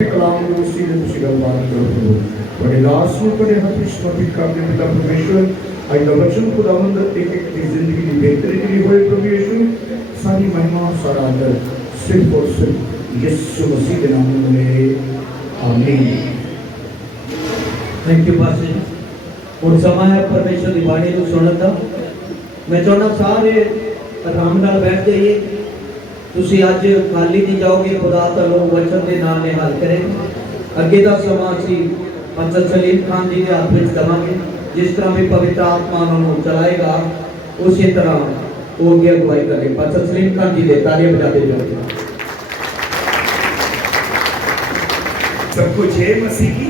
कलाम को सीधे तुझे गलबात करो बड़े दास में बड़े हफ्ते समर्पित करने पिता परमेश्वर आज वचन खुदावंद एक एक की जिंदगी की बेहतरी के लिए हुए प्रभु यीशु सारी महिमा सारा आदर सिर्फ और सिर्फ यीशु मसीह के नाम में आमीन। Thank you pastor. और समय है परमेश्वर की बाणी को सुनने का। मैं चाहना सारे आराम नाल बैठ जाइए। ਤੁਸੀਂ ਅੱਜ ਖਾਲੀ ਨਹੀਂ ਜਾਓਗੇ। ਖੁਦਾ ਤੁਹਾਨੂੰ ਵਚਨ ਦੇ ਨਾਲ ਨਿਹਾਲ ਕਰੇਗਾ। ਅੱਗੇ ਦਾ ਸਮਾਂ ਅਸੀਂ ਪੰਡਤ ਸਲੀਮ ਖਾਨ ਜੀ ਦੇ ਹੱਥ ਵਿੱਚ ਦਵਾਂਗੇ। ਜਿਸ ਤਰ੍ਹਾਂ ਵੀ ਪਵਿੱਤਰ ਆਤਮਾ ਨੂੰ ਚਲਾਏਗਾ ਉਸੇ ਤਰ੍ਹਾਂ ਉਹ ਅੱਗੇ ਅਗਵਾਈ ਕਰੇ। ਪੰਡਤ ਸਲੀਮ ਖਾਨ जी ਦੇ ਤਾਲੀਆਂ बजाते जाओ। सबको जय मसीह की।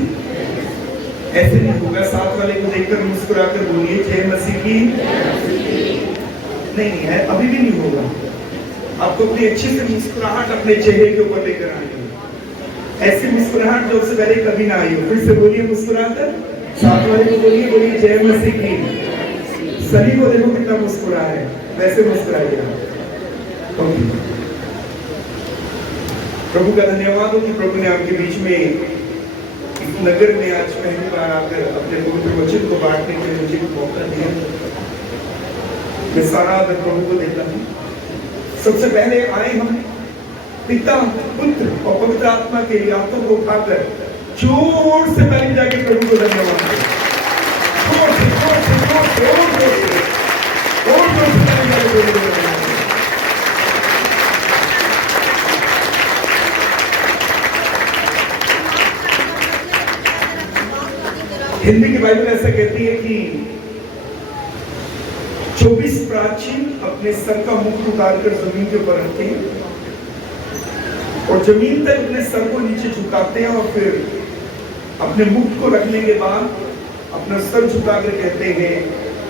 ऐसे नहीं होगा, साथ वाले को देखकर मुस्कुराकर बोलिए जय मसीह की। नहीं है, अभी भी नहीं होगा। आपको अपनी अच्छी से मुस्कुराहट अपने चेहरे के ऊपर लेकर आनी है। ऐसी मुस्कुराहट जो उससे पहले कभी ना आई हो। फिर से बोलिए मुस्कुराकर, साथ वाले को बोलिए जय मसीह की। सभी को देखो कितना मुस्कुरा है, वैसे मुस्कुराइएगा। प्रभु का धन्यवाद हो कि प्रभु ने आपके बीच में इस नगर में आज पहली बार आकर अपने पवित्र वचन को बांटने के लिए मुझे मौका दिया। मैं सारा आदर प्रभु को देता हूँ। सबसे पहले आए हम पिता पुत्र और पवित्र आत्मा के लिए हाथों को उठाकर जोर से ताली जाके प्रभु को धन्यवाद दें। जोर से ताली जाके प्रभु को धन्यवाद दें। हिंदी की बाइबल ऐसा कहती है कि 24 प्राचीन अपने सर का मुकुट उतारकर जमीन के ऊपर रखते हैं और जमीन तक अपने सर को नीचे झुकाते हैं और फिर अपने मुकुट को रखने के बाद अपना सर झुकाकर कहते हैं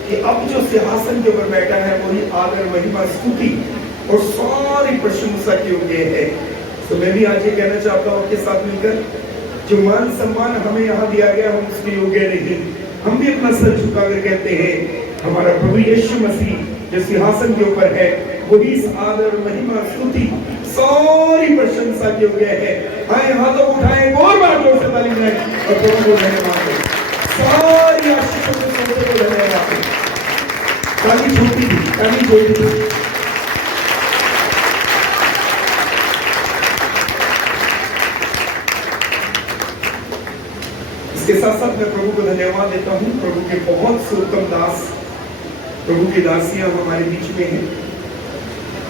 कि अब जो सिंहासन के ऊपर बैठा है वही आदर महिमा स्तुति और सारी प्रशंसा के योग्य है। तो मैं भी आज ये कहना चाहता हूँ आपके साथ मिलकर, जो मान सम्मान हमें यहाँ दिया गया हम उसके योग्य नहीं। हम भी अपना सर झुकाकर कहते हैं हमारा प्रभु यीशु मसीह जो सिंहासन के ऊपर है वही इस आदर महिमा स्तुति सारी प्रशंसा के योग्य है। आए हाथों को उठाएं और बार जोर से ताली बजाएं और प्रभु को धन्यवाद दें। सारी आशीषों को धन्यवाद दें। ताली छोटी थी, ताली छोटी थी। इसके साथ साथ मैं प्रभु को धन्यवाद देता हूँ। प्रभु के बहुत से उत्तम दास, प्रभु की दासियां हमारे बीच में हैं।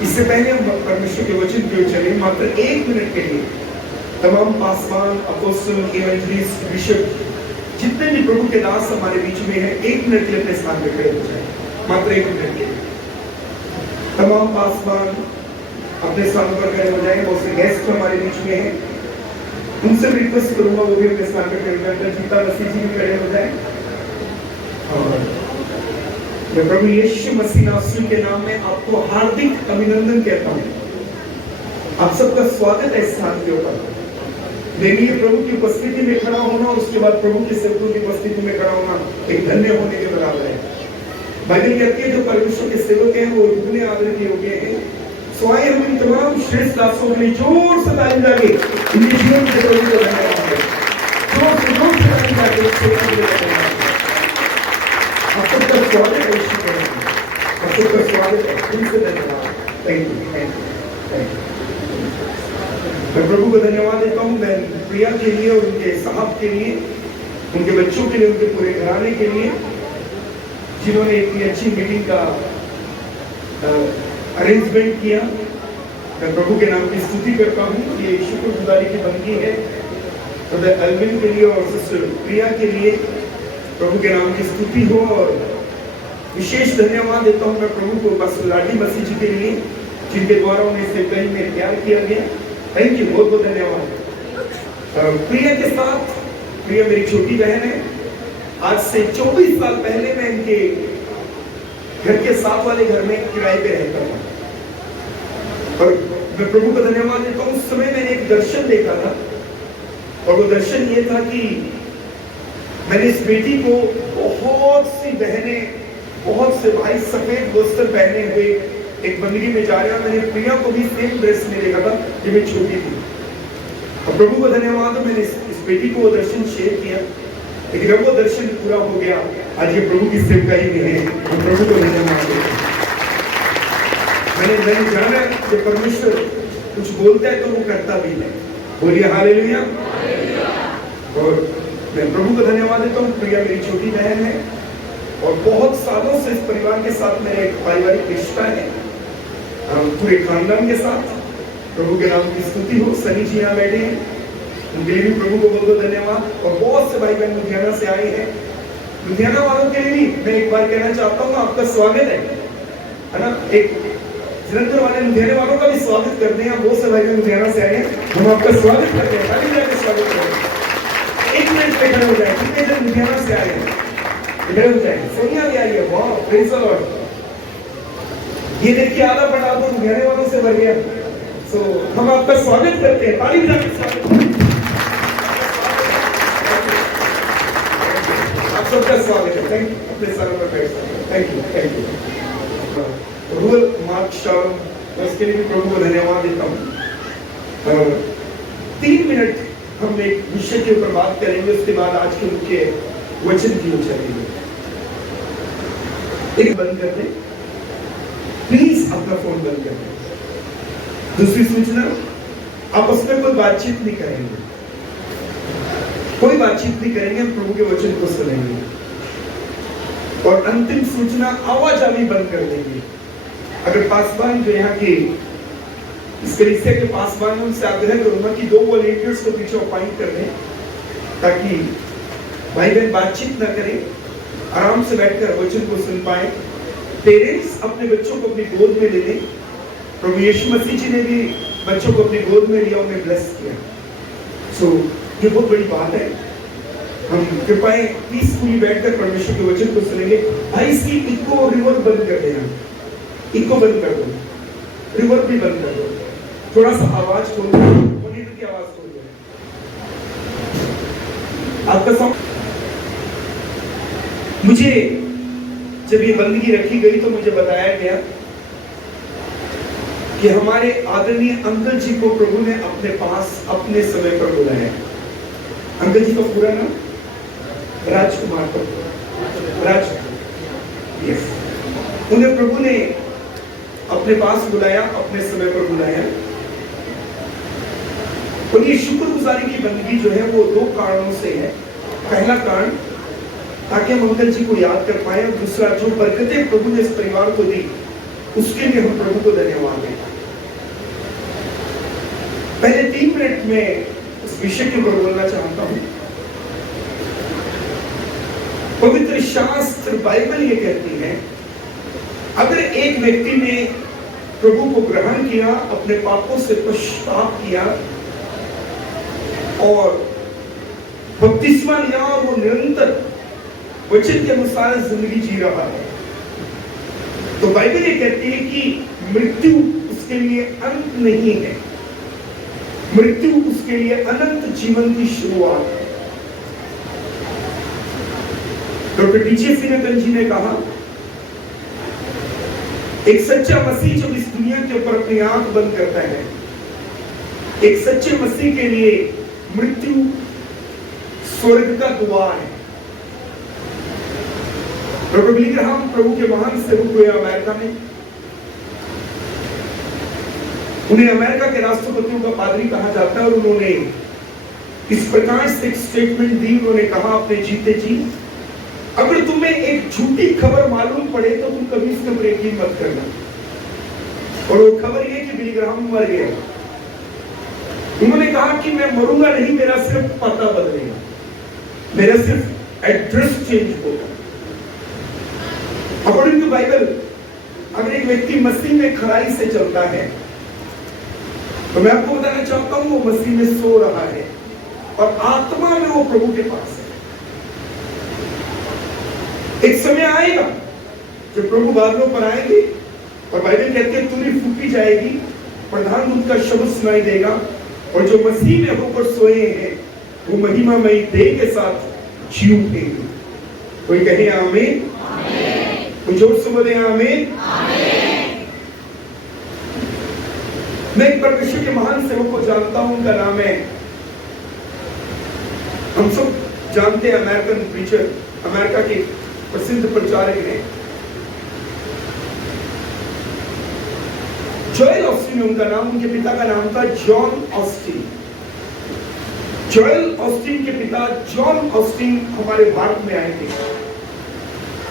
इससे पहले हम परमेश्वर के वचन की ओर चले मात्र 1 मिनट के लिए तमाम पासवान, अपोस्टल, इवेंजलिस्ट, बिशप जितने भी प्रभु के दास हमारे बीच में हैं 1 मिनट के लिए अपने स्थान पर खड़े हो जाए। मात्र 1 मिनट के लिए तमाम पासवान अपने स्थान पर खड़े हो जाए। बहुत से गेस्ट हमारे बीच में हैं, उनसे रिक्वेस्ट करूंगा वो भी अपने स्थान पर खड़े हो जाए। जीता मसीह जी भी खड़े हो जाए। और मैं प्रभु यीशु मसीह नासरी के नाम में आपको हार्दिक अभिनंदन कहता हूँ। आप सबका स्वागत है इस स्थान के ऊपर। मेरे लिए प्रभु की उपस्थिति में खड़ा होना और उसके बाद प्रभु के सेवकों की उपस्थिति में खड़ा होना एक धन्य होने के बराबर है। बाइबल कहती है जो परमेश्वर के सेवक हैं वो दुगने आदर के योग्य हैं। सो आए हम इन तमाम श्रेष्ठ दासों के लिए जोर से ताली जाके इनके जीवन के प्रभु को धन्यवाद दें। जोर से ताली जाके आप सबका स्वागत है। आप सबका स्वागत है। फिर से धन्यवाद। Thank you. मैं प्रभु को धन्यवाद देता हूँ। मैं प्रिया के लिए और उनके साहब के लिए, उनके बच्चों के लिए, उनके पूरे घराने के लिए जिन्होंने इतनी अच्छी मीटिंग का अरेंजमेंट किया। मैं प्रभु के नाम की स्तुति करता हूँ। ये शुक्रगुजारी की बंदगी है ब्रदर अल्विन के लिए और सिस्टर प्रिया के लिए। प्रभु के नाम की स्तुति हो। और विशेष धन्यवाद देता हूँ मैं प्रभु को पास्टर लाडी मसीह जी के लिए जिनके द्वारा उन्हें सेवकाई में तैयार किया गया। थैंक यू, बहुत बहुत धन्यवाद। प्रिया के साथ, प्रिया मेरी छोटी बहन है। आज से 24 साल पहले मैं इनके घर के साथ वाले घर में किराए पे रहता था और मैं प्रभु को धन्यवाद देता हूँ। उस समय मैंने एक दर्शन देखा था और वो दर्शन ये था कि मैंने इस बेटी को बहुत सी बहनें, बहुत से भाई सफेद वस्त्र पहने हुए एक बंदगी में जा रहे हैं। मैंने प्रिया को भी सेम ड्रेस में देखा था जब मैं छोटी थी। प्रभु को धन्यवाद हो, मैंने इस बेटी को वो दर्शन शेयर किया, लेकिन अब वो दर्शन पूरा हो गया। आज ये प्रभु की सेवकाई में है, तो प्रभु को धन्यवाद दो। मैंने जाना कि परमेश्वर कुछ बोलता है तो वो करता भी है। बोलिए हालेलुया। और मैं प्रभु को धन्यवाद देता हूँ। प्रिया मेरी छोटी बहन है और बहुत सालों से इस परिवार के साथ मेरा एक पारिवारिक रिश्ता है, पूरे खानदान के साथ। प्रभु के नाम की स्तुति हो। सनी जी यहाँ बैठे हैं, उनके लिए भी प्रभु को बहुत बहुत धन्यवाद। और बहुत से भाई बहन लुधियाना से आए हैं। लुधियाना वालों के लिए भी मैं एक बार कहना चाहता हूँ, आपका स्वागत है ना। एक जलंधर वाले लुधियाना वालों का भी स्वागत करते हैं। बहुत से भाई बहन लुधियाना से आए हैं, हम आपका स्वागत करते हैं। ताली बजा के स्वागत करते हैं। एक मिनट पे खड़े हो जाए, कितने जन लुधियाना से आए हैं, खड़े हो जाए। सोनिया भी आई है, वाह प्रेज़ द लॉर्ड। ये देखिए आधा पटा तो लुधियाने वालों से भर गया। सो हम आपका स्वागत करते हैं, ताली बजा के स्वागत करते हैं। आप सबका स्वागत है। Thank you. अपने सरों पर बैठ सकते हैं। Thank you, thank you. Rural mark शाम, उसके लिए भी प्रभु को धन्यवाद देता हूँ। 3 मिनट हम एक विषय के ऊपर बात करेंगे, उसके बाद आज के मुख्य वचन की ओर चलेंगे। एक बंद कर दें प्लीज, अपना फोन बंद कर दें। दूसरी सूचना, आपस में कोई बातचीत नहीं करेंगे, कोई बातचीत नहीं करेंगे, हम प्रभु के वचन को सुनेंगे। और अंतिम सूचना, आवाजावी बंद कर देंगे। अगर पासवान जो यहाँ के इस कलीसिया के पासवान, उनसे आग्रह करूंगा कि 2 वॉलंटियर्स को पीछे अपॉइंट कर दें, ताकि भाई बहन बातचीत ना करें, आराम से बैठकर वचन को सुन पाए। पेरेंट्स अपने बच्चों को अपनी गोद में ले लें। प्रभु यीशु मसीह जी ने भी बच्चों को अपनी गोद में लिया, उन्हें ब्लेस किया। सो ये बहुत बड़ी बात है। हम कृपया पीसफुली बैठकर परमेश्वर के वचन को सुनेंगे। भाई इसकी इको रिवर बंद कर देना, इको बंद कर दो, रिवर भी बंद कर दो, थोड़ा सा आवाज खोल दो, मॉनिटर की आवाज खोल दो। आपका साउंड, मुझे जब ये बंदगी रखी गई तो मुझे बताया गया कि हमारे आदरणीय अंकल जी को प्रभु ने अपने पास अपने समय पर बुलाया। अंकल जी का पूरा नाम राजकुमार राज, यस, उन्हें प्रभु ने अपने पास बुलाया, अपने समय पर बुलाया। और ये शुक्रगुजारी की बंदगी जो है वो 2 कारणों से है। पहला कारण, ताकि हम अंकल जी को याद कर पाए, और दूसरा, जो बरकतें प्रभु ने इस परिवार को दी उसके लिए हम प्रभु को धन्यवाद दें। पहले 3 मिनट में इस विषय के ऊपर बोलना चाहता हूं। पवित्र शास्त्र बाइबल ये कहती है, अगर एक व्यक्ति ने प्रभु को ग्रहण किया, अपने पापों से पश्चाताप किया और बपतिस्मा लिया और वो निरंतर वचन के अनुसार जिंदगी जी रहा है, तो बाइबल ये कहती है कि मृत्यु उसके लिए अंत नहीं है, मृत्यु उसके लिए अनंत जीवन की शुरुआत है। डॉक्टर टीजे फिनेटन जी ने कहा, एक सच्चा मसीह जब इस दुनिया के ऊपर अपनी आंख बंद करता है, एक सच्चे मसीह के लिए मृत्यु स्वर्ग का द्वार है। डॉक्टर बिली ग्राहम प्रभु के महान सेवक हुए अमेरिका में। उन्हें अमेरिका के राष्ट्रपतियों का पादरी कहा जाता है, और उन्होंने इस प्रकार से एक स्टेटमेंट दी। उन्होंने कहा अपने जीते जी, अगर तुम्हें एक झूठी खबर मालूम पड़े तो तुम कभी इसके ऊपर यकीन मत करना। और वो खबर ये कि बिली ग्राहम मर गया। उन्होंने कहा कि मैं मरूंगा नहीं, मेरा सिर्फ पता बदलेगा, मेरा सिर्फ एड्रेस चेंज होगा। अकॉर्डिंग टू बाइबल, अगर एक व्यक्ति मसीह में खराई से चलता है, तो मैं आपको बताना चाहता हूं वो मसीह में सो रहा है और आत्मा में वो प्रभु के पास है। एक समय आएगा जब प्रभु बादलों पर आएंगे और बाइबल कहती है तूने फूकी जाएगी, प्रधान दूत का शब्द सुनाई देगा, और जो मसीह में होकर सोए हैं वो महिमामयी देह के साथ जी उठेंगे। कोई कहे आमीन, कोई जोर से बोले आमीन। मैं एक परमेश्वर के महान सेवक को जानता हूं, उनका नाम है हम सब जानते हैं अमेरिकन प्रीचर, अमेरिका के प्रसिद्ध प्रचारक हैं जोएल ऑस्टिन, उनका नाम, उनके पिता का नाम था जॉन ऑस्टिन। जोएल ऑस्टिन के पिता जॉन ऑस्टिन हमारे भारत में आए थे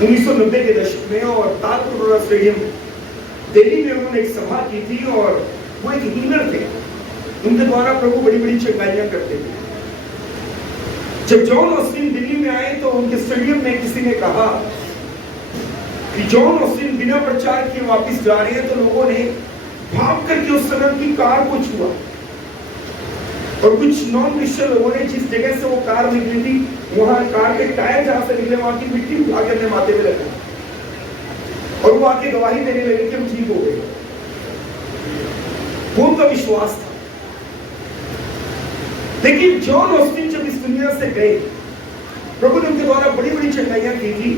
1990 के दशक में, और तालकटोरा स्टेडियम दिल्ली में उन्होंने एक सभा की थी, और वो एक हीलर थे। उनके द्वारा प्रभु बड़ी बड़ी चंगाइयां करते थे। जब जॉन ऑस्टिन दिल्ली में आए तो उनके स्टेडियम में किसी ने कहा कि जॉन ऑस्टिन बिना प्रचार किए वापस जा रहे हैं, तो लोगों ने भाग करके उस समय की कार को छुआ, और कुछ नॉन क्रिश्चियन लोगों ने जिस जगह से वो कार निकली थी, वहां कार के टायर जहां से निकले वहां की मिट्टी उठा के अपने माथे पे रखा, और वो आके गवाही देने लगे कि हम ठीक हो गए। वो उनका विश्वास था। लेकिन जॉन ऑस्टिन जब इस दुनिया से गए, प्रभु ने उनके द्वारा बड़ी बड़ी चंगाइयां की थी।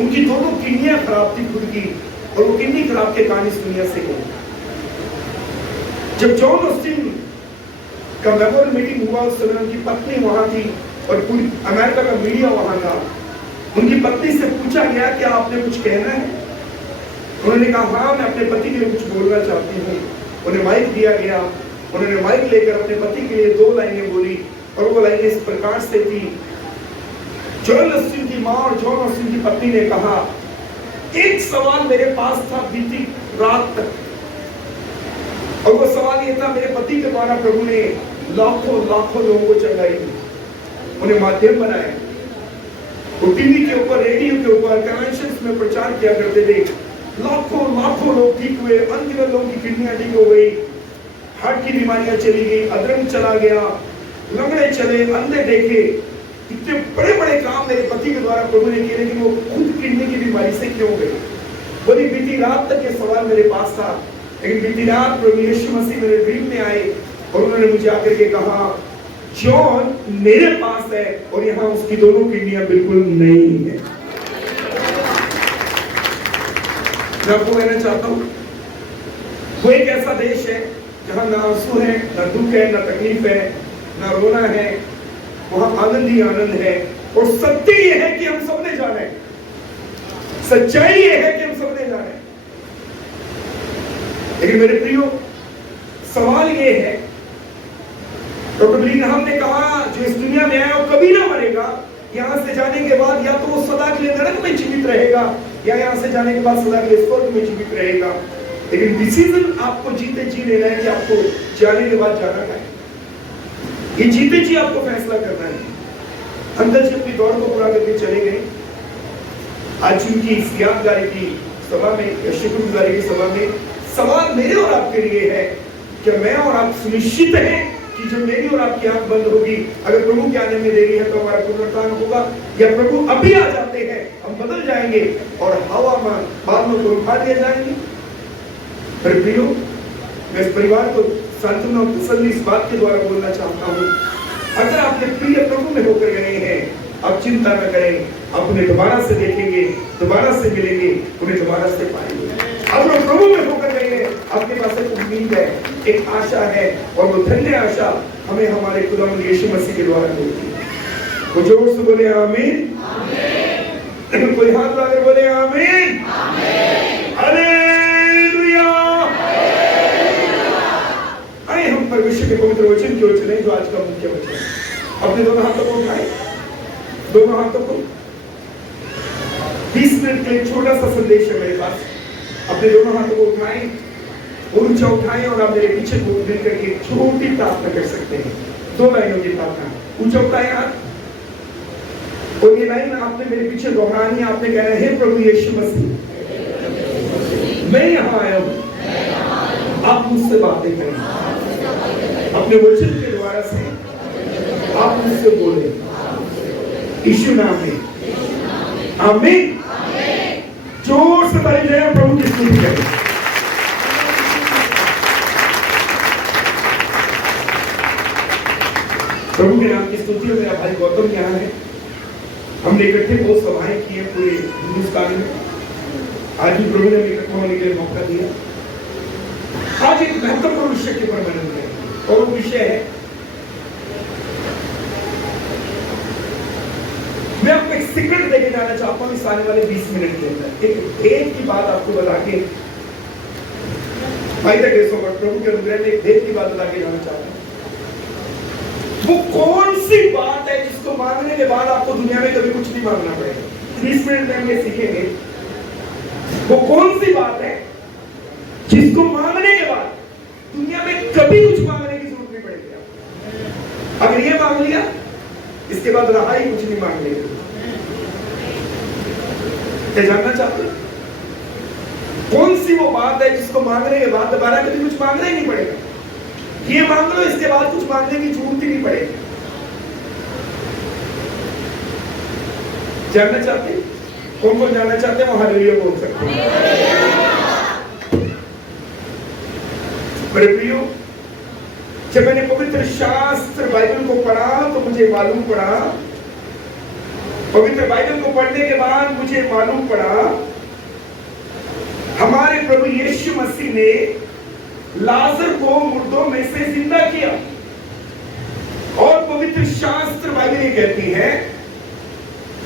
उनकी दोनों किडनियां खराब थी खुद की, और वो किडनी खराब के कारण इस दुनिया से गए। जब जॉन ऑस्टिन का मेमोरियल मीटिंग हुआ, उस समय उनकी पत्नी वहां थी और पूरी अमेरिका का मीडिया वहां था। उनकी पत्नी से पूछा गया कि आपने कुछ कहना है? उन्होंने कहा हाँ, मैं अपने पति के लिए कुछ बोलना चाहती हूँ। उन्हें माइक दिया गया, उन्होंने माइक लेकर अपने पति के लिए 2 लाइनें बोली, और वो लाइनें इस प्रकार से थी। जोएल ऑस्टिन की माँ और जॉन ऑस्टिन की पत्नी ने कहा, एक सवाल मेरे पास था बीती रात तक, और वो सवाल ये था, मेरे पति के द्वारा प्रभु ने लाखों लाखों लोगों को चंगाई दी, उन्हें माध्यम बनाया। वो टीवी के ऊपर, रेडियो के ऊपर, कन्वेंशंस में प्रचार किया करते थे। लाखों लाखों लोग ठीक हुए, अनगिनत लोगों की किडनियां ठीक हो गई, हार्ट की बीमारियां चली गई, अधरंग चला गया, लंगड़े चले, अंधे देखे। इतने बड़े बड़े काम मेरे पति के द्वारा प्रभु ने किए, लेकिन वो खुद किडनी की बीमारी से क्यों गए? बोली बीती रात तक ये सवाल मेरे पास था, लेकिन बीती रात प्रभु यीशु मसीह मेरे ड्रीम में आए, और उन्होंने मुझे आकर के कहा, जॉन मेरे पास है, और यहाँ उसकी दोनों किडनियां बिल्कुल नहीं है। मैं आपको कहना चाहता हूं, वो एक ऐसा देश है जहां ना आंसू है, ना दुख है, ना तकलीफ है, ना रोना है, वहां आनंद ही आनंद है। और सत्य ये है कि हम सबने जाना है, सच्चाई ये है कि हम सबने जाना है। लेकिन मेरे प्रियो, सवाल ये है, डॉक्टर बिली ग्राहम ने कहा, जो इस दुनिया में आया वो कभी ना मरेगा। यहां से जाने के बाद या तो वो सदा के लिए नरक में जीवित रहेगा, या यहां से जाने के बाद सदा के लिए स्वर्ग में जीवित रहेगा। लेकिन डिसीजन आपको जीते जी लेना है कि आपको जाने के बाद जाना है। ये जीते जी आपको फैसला करना है। अंदर से अपनी दौड़ को पूरा करके चले गए। आज उनकी इस यादगारी की सभा में, या शुक्रगुजारी की सभा में, सवाल मेरे और आपके लिए है कि मैं और आप सुनिश्चित हैं कि जो मेरी और आपकी आंख बंद होगी, अगर प्रभु के आने में देरी है तो हमारा पुनरुत्थान होगा, या प्रभु अभी आ जाते हैं, हम बदल जाएंगे और हवा में बाद में उठा दिए जाएंगे। मेरे प्रियो, मैं इस परिवार को सांत्वना और तसल्ली इस बात के द्वारा बोलना चाहता हूँ, अगर आपके प्रिय प्रभु में होकर गए हैं, आप चिंता न करें, आप उन्हें दोबारा से देखेंगे, दोबारा से मिलेंगे, उन्हें दोबारा से पाएंगे। अब लोग प्रभु में होकर गए हैं, आपके पास एक उम्मीद है, एक आशा है, और वो धन्य आशा हमें हमारे खुदावंद यीशु मसीह के द्वारा मिलती है। वो जोर से बोले आमीन, आमीन। कोई हाथ उठाकर बोले आमीन, आमीन। हालेलुया। आइए हम परमेश्वर के पवित्र वचन की ओर चलें, जो आज का मुख्य वचन है। अपने दोनों हाथों को उठाएं, दोनों हाथों को। 20 मिनट के लिए छोटा सा संदेश है मेरे पास। अपने दोनों हाथों को उठाएं, ऊंचा उठाएं, और आप मेरे पीछे को मिल करके छोटी प्रार्थना कर सकते हैं। 2 लाइनों की प्रार्थना। ऊंचा उठाएं हाथ, और ये लाइन आपने मेरे पीछे दोहरानी है। आपने कहना है, हे प्रभु यीशु मसीह, मैं यहाँ आया हूँ, आप मुझसे बातें करें, अपने वचन के द्वारा से आप मुझसे बोले, यीशु नाम में, आमीन। जोर से ताली दें, प्रभु की स्तुति करें। प्रभु के नाम की स्तुति। मेरा भाई गौतम यहाँ है। हमने इकट्ठे बहुत सभाएं की है पूरे हिंदुस्तान में। आज भी प्रभु ने इकट्ठा होने के लिए मौका दिया। आज एक महत्वपूर्ण विषय के ऊपर मैंने बताया, और वो विषय है एक सीक्रेट देके जाना चाहता हूँ इस आने वाले 20 मिनट के अंदर। एक भेद की बात आपको बता के भाई तक प्रभु के अनुग्रह में एक भेद की बात बता के जाना चाहता हूँ। वो कौन सी बात है जिसको मांगने के बाद आपको दुनिया में कभी कुछ नहीं मांगना पड़ेगा? 20 मिनट में हम ये सीखेंगे। वो कौन सी बात है जिसको मांगने के बाद दुनिया में कभी कुछ मांगने की जरूरत नहीं पड़ेगी? अगर ये मांग लिया, इसके बाद रहा ही कुछ नहीं मांगने के। क्या जानना चाहते हो? कौन सी वो बात है जिसको मांगने के बाद दोबारा कभी कुछ मांगना ही नहीं पड़ेगा? ये मांग लो, इसके बाद कुछ मांगने की जरूरत ही नहीं पड़ेगी। जानना चाहते हैं? कौन कौन जानना चाहते हैं वो हालेलुया बोल सकते हैं। मेरे प्रियो, जब मैंने पवित्र शास्त्र बाइबल को पढ़ा तो मुझे मालूम पड़ा, पवित्र बाइबल को पढ़ने के बाद मुझे मालूम पड़ा हमारे प्रभु यीशु मसीह ने लाजर को मुर्दों में से जिंदा किया। और पवित्र शास्त्र बाइबल ये कहती है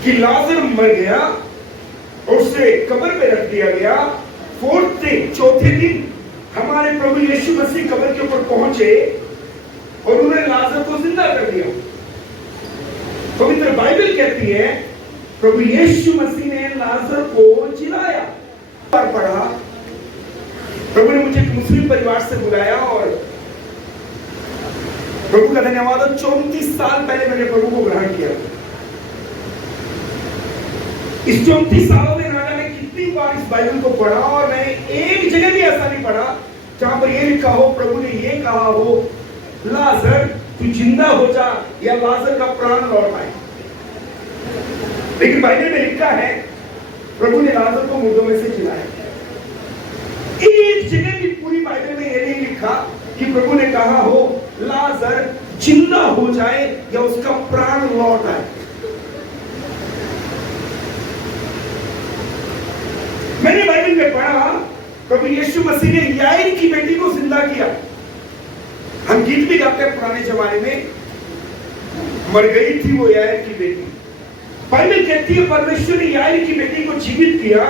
कि लाजर मर गया और उसे कब्र में रख दिया गया। फोर्थ डे, चौथे दिन हमारे प्रभु यीशु मसीह कब्र के ऊपर पहुंचे और उन्होंने लाजर को जिंदा कर दिया। पवित्र बाइबल कहती है प्रभु यीशु मसीह ने लाजर को जिलाया। पढ़ा, प्रभु ने मुझे एक मुस्लिम परिवार से बुलाया और प्रभु का धन्यवाद। 34 साल पहले मैंने प्रभु को ग्रहण किया। इस 34 सालों में राजा ने कितनी बार इस बाइबल को पढ़ा और मैंने एक जगह भी ऐसा नहीं पढ़ा जहां पर यह लिखा हो प्रभु ने यह कहा हो लाजर तू जिंदा हो जा या लाजर का प्राण लौट आए। लेकिन बाइबल में लिखा है प्रभु ने लाजर को मुर्दों में से जिलाया। एक जगह भी पूरी बाइबल में यह नहीं लिखा कि प्रभु ने कहा हो लाजर जिंदा हो जाए या उसका प्राण लौट आए। मैंने बाइबल में पढ़ा प्रभु यीशु मसीह ने याईर की बेटी को जिंदा किया। हम गीत भी गाते हैं पुराने जमाने में, मर गई थी वो याईर की बेटी। बाइबल कहती है परमेश्वर ने याईर की बेटी को जीवित किया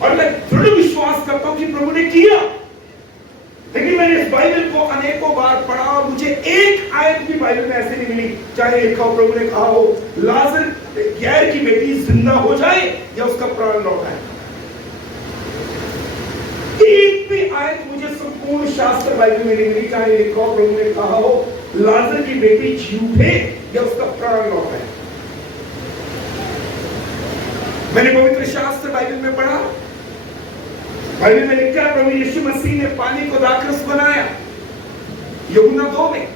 और मैं दृढ़ विश्वास करता हूं कि प्रभु ने किया। लेकिन मैंने इस बाइबल को अनेकों बार पढ़ा और मुझे एक आयत भी बाइबल में ऐसे नहीं मिली चाहे लिखा हो प्रभु ने कहा हो लाजर याईर की बेटी जिंदा हो जाए या उसका प्राण लौट आए। एक भी आयत मुझे संपूर्ण शास्त्र बाइबल में नहीं मिली चाहे लिखा हो प्रभु ने कहा हो लाजर की बेटी जी उठे या उसका प्राण लौट आए। मैंने पवित्र शास्त्र बाइबल में पढ़ा, बाइबल में लिखा है प्रभु यीशु मसीह ने पानी को दाखरस बनाया यूहन्ना 2 में।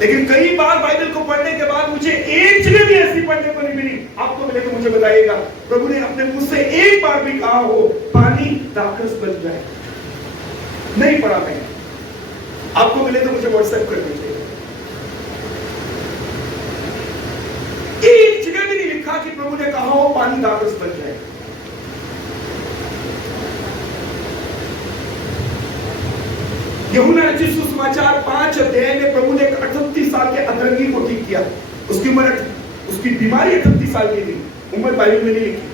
लेकिन कई बार बाइबल को पढ़ने के बाद मुझे एक जगह भी ऐसी पढ़ने को नहीं मिली, आपको मिले तो मुझे बताइएगा, प्रभु ने अपने मुंह से एक बार भी कहा हो पानी दाखरस बन जाए। नहीं पढ़ा मैंने, आपको मिले तो मुझे व्हाट्सएप कर दीजिए। एक जगह भी नहीं लिखा कि प्रभु ने कहा हो पानी दाखरस बन जाए। यूहन्ना रचित सुसमाचार 5 अध्याय में प्रभु ने 38 साल के अधरंगी को ठीक किया। उसकी उम्र, उसकी बीमारी 38 साल की थी, उम्र बाइबल में नहीं लिखी।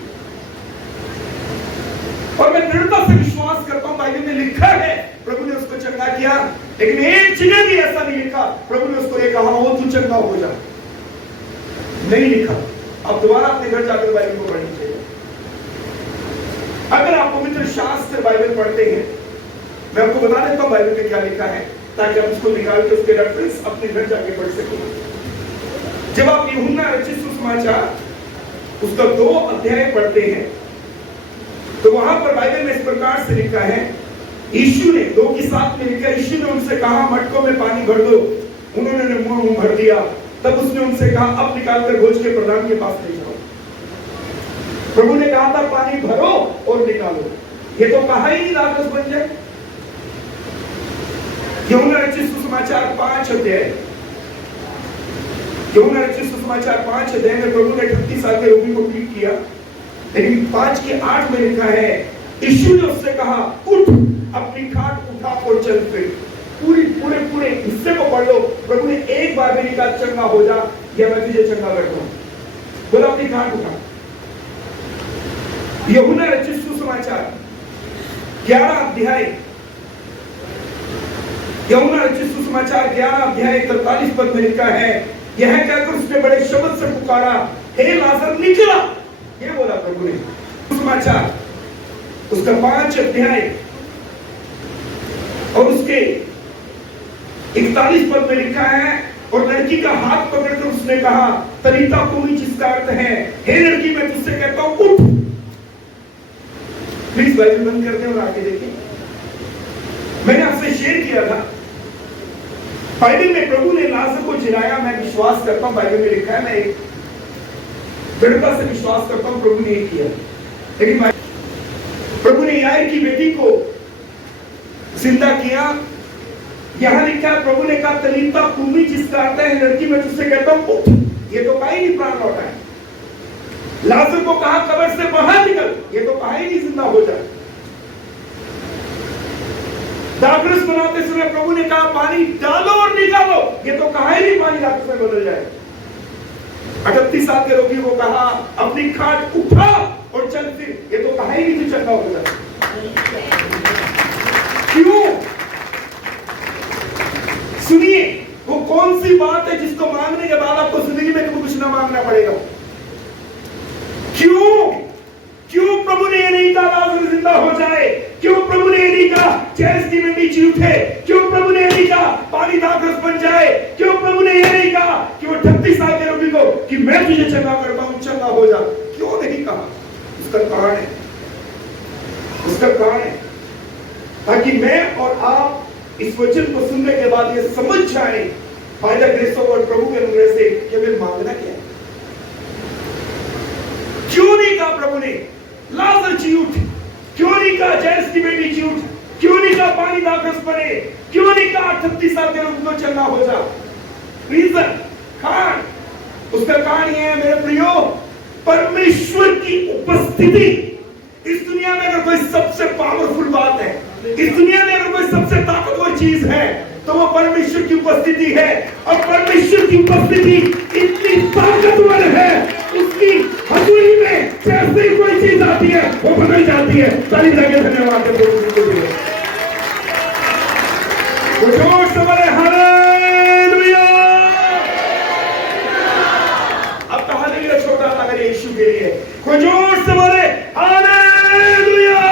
और मैं दृढ़ता से विश्वास करता हूं बाइबल में लिखा है प्रभु ने उसको चंगा किया। लेकिन एक जगह भी ऐसा नहीं लिखा प्रभु ने उसको ये कहा हो तू चंगा हो जा, नहीं लिखा। अब दोबारा अपने घर जाकर बाइबल को पढ़नी चाहिए। अगर आप पवित्र शास्त्र बाइबल पढ़ते हैं, मैं आपको बता देता हूं बाइबल में क्या लिखा है ताकि आप उसको निकाल के उसके रेफरेंस अपने घर जाके पढ़ सकें। जब आप यूहन्ना रचित सुसमाचार उसका 2 अध्याय पढ़ते हैं तो वहां पर बाइबल में इस प्रकार से लिखा है, यीशु ने 2:7 में लिखा, यीशु ने उनसे कहा मटकों में पानी भर दो। उन्होंने मुंह भर दिया। तब उसने उनसे कहा अब निकालकर भोज के प्रधान के पास ले जाओ। प्रभु ने कहा था पानी भरो और निकालो, ये तो कहा ही नहीं दाखरस बन जाए। यूहन्ना रचित सुसमाचार 5 अध्याय, यूहन्ना रचित सुसमाचार 5 अध्याय में प्रभु ने 38 साल के रोगी को ठीक किया। लेकिन 5:8 में लिखा है, यीशु ने उससे कहा उठ अपनी खाट उठा और चल फिर। पूरे हिस्से को पढ़ लो, प्रभु ने एक बार भी नहीं कहा चंगा हो जा या मैं तुझे चंगा करता हूं। बोला अपनी खाट उठा। यूहन्ना रचित सुसमाचार 11 अध्याय, यूहन्ना रचित सुसमाचार 11 अध्याय 43 पद में लिखा है, यह कहकर उसने बड़े शब्द से पुकारा, हे लाजर निकला। ये बोला प्रभु ने। सुसमाचार उसका 5 अध्याय और उसके 41 पद में लिखा है, और लड़की का हाथ पकड़कर उसने कहा, तलीता कूमी, जिसका अर्थ है, हे लड़की मैं तुझसे कहता हूं उठ। प्लीज बाइबल बंद कर दें और आगे देखिए। मैंने आपसे शेयर किया था, बाइबल में प्रभु ने लाजर को जिलाया। मैं विश्वास करता हूं, बाइबल में लिखा है, मैं एक दृढ़ता से विश्वास करता हूं प्रभु ने ये किया। लेकिन प्रभु ने याईर की बेटी को जिंदा किया। यहां लिखा है, प्रभु ने कहा तलीता कूमी, जिसका अर्थ है, लड़की मैं तुझसे कहता हूं उठ। ये तो कहा ही नहीं प्राण लौटा है। लाजर को कहा कब्र से बाहर निकल, ये तो कहा ही नहीं जिंदा हो जाए। दाखरस बनाते समय प्रभु ने कहा पानी डालो और निकालो, ये तो कहा ही नहीं पानी दाखरस में बदल जाए। 38 साल के रोगी को कहा अपनी खाट उठा और चल फिर, ये तो कहा ही नहीं कि चलना हो जाए। क्यों? सुनिए, वो कौन सी बात है जिसको मांगने के बाद आपको जिंदगी में कभी कुछ ना मांगना पड़ेगा? क्यों? क्यों प्रभु ने ये नहीं कहा लाजर जिंदा हो जाए? क्यों प्रभु ने ये नहीं कहा जैस की बेटी जी उठे? क्यों प्रभु ने ये नहीं कहा पानी दाखरस बन जाए? क्यों प्रभु ने ये नहीं कहा कि वो 38 साल के रोगी को कि मैं तुझे चंगा करता हूं, चंगा हो जा? क्यों नहीं कहा? उसका कारण है, उसका कारण है ताकि मैं और आप इस वचन को सुनने के बाद ये समझ जाए by the grace of God, प्रभु के अनुग्रह से, कि हमें मांगना क्या है। क्यों नहीं कहा प्रभु ने लाजर जी उठ? क्यों नहीं कहा जैस की बेटी जी उठ? क्यों नहीं कहा पानी दाखरस बने? क्यों नहीं कहा 38 साल के रोगी को चलना हो जा? रीजन, कारण, उसका कारण यह है मेरे प्रियो, परमेश्वर की उपस्थिति। इस दुनिया में अगर कोई सबसे पावरफुल बात है, इस दुनिया में अगर कोई सबसे ताकतवर चीज है, तो वो परमेश्वर की उपस्थिति है। और परमेश्वर की उपस्थिति इतनी ताकतवर है, उसकी हजूरी में जैसे ही कोई चीज आती है वो बदल जाती है। ताली बजाके धन्यवाद दें प्रभु को। जोर से बोले हालेलुया। अब तो हालेलुया छोटा सा अगर यीशु के लिए, कोई जोर से बोले हालेलुया।